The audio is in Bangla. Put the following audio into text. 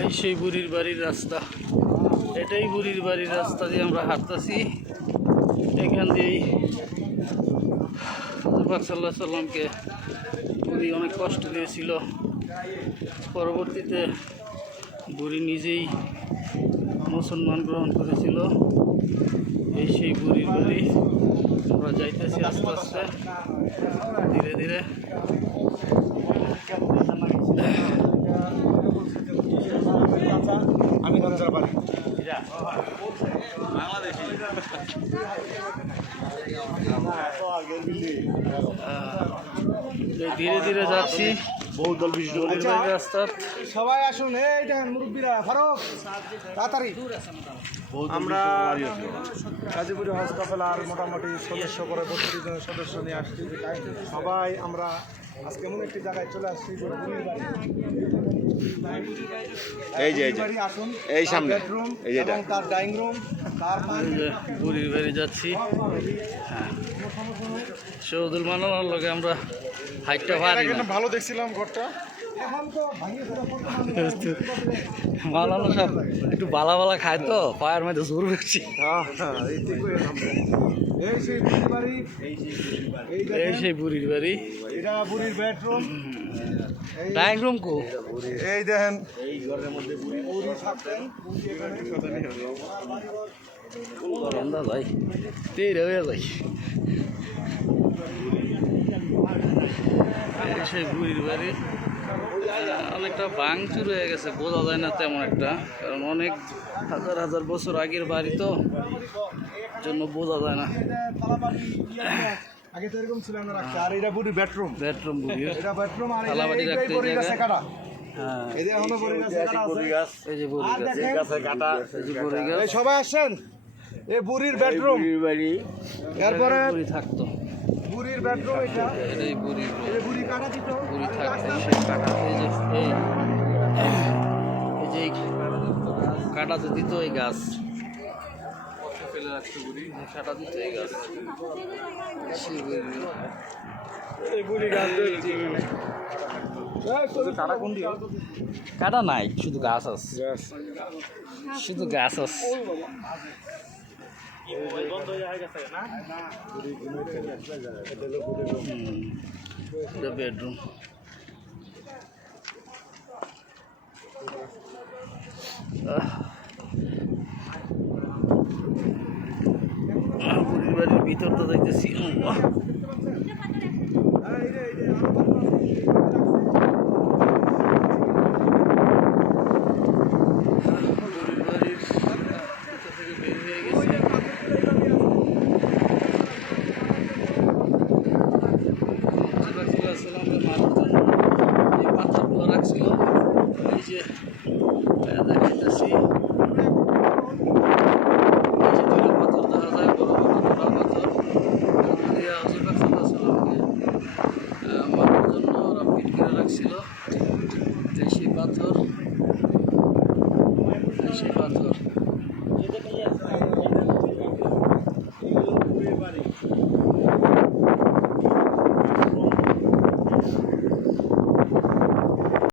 এই সেই বুড়ির বাড়ির রাস্তা, এটাই বুড়ির বাড়ির রাস্তা দিয়ে আমরা হাঁটতেছি। এখান দিয়েই পাক সাল্লাল্লাহু আলাইহি সাল্লামকে বুড়ি অনেক কষ্ট দিয়েছিল। পরবর্তীতে বুড়ি নিজেই মুসলমান গ্রহণ করেছিল। এই সেই বুড়ির বাড়ি, আমরা যাইতেছি আস্তে আস্তে ধীরে ধীরে। আমি ধীরে ধীরে যাচ্ছি বহুদল রাস্তা। সবাই আসুন, এই দেখেন মুরব্বীরা, ফারুক তাড়াতাড়ি। আমরা গাজীপুরে হজ কাফেলার মোটামুটি সদস্য করে 32 জনের সদস্য নিয়ে আসছি। সবাই আমরা আজকে এমন একটি জায়গায় চলে আসছি, এই যে আসুন, এই সামনে বেডরুম এবং তার ডাইনিং রুম, তার বুড়ির বাড়ি যাচ্ছি। শহীদুল মানানোর লগে আমরা হাইটটা পারি না, ভালো দেখছিলাম ঘরটা। মানানো সব একটু বালা বালা খায় তো পায়ের মধ্যে জোর বেশি। এই সেই বুড়ির বাড়ি, এটা বুড়ির বেডরুম, ডাইনিং রুম কো এই দেখেন। ভাই তেরে হয়ে যাই। সেই বুড়ির বাড়ি অনেকটা ভাঙচুর হয়ে গেছে, বোঝা যায় না তেমন একটা, কারণ অনেক হাজার হাজার বছর আগের বাড়ি তো, জন্য বোঝা যায় না। আগে তো এরকম ছিল না রাখতে। আর এটা বুড়ি বেডরুম, বুড়ির এটা বেডরুম। আর থালাবাটি রাখতে বড়ি গাছে কাটা, হ্যাঁ এই যে এখনো বড়ি গাছে কাটা আছে। এই যে বড়ি গাছে কাটা, এই যে বড়ি গাছ। এই সবাই আসেন, এই বুড়ির বেডরুম। এরপরে বুড়ি থাকতো, বুড়ির বেডরুম এটা, এটাই বুড়ি, এই বুড়ি কাটা দিত, বুড়ি থাকতো সেই কাটা। এই যে এই যে কাটাতে দিত এই গাছ, ফেলে রাখতো বুড়ি, কাটা দিত এই গাছ। এই বুড়ি গাছ কাটা নাই, শুধু গাছ আছে, শুধু গাছ আছে। বেডরুম পরিবারের ভিতর তো দেখতেছি। পাথরগুলো রাখছিল, এই যে দেখাইতেছি, পাথর দেখা যায়, বড় বড় পাথর মারার জন্য ওরা পিট করে রাখছিল। সেই পাথর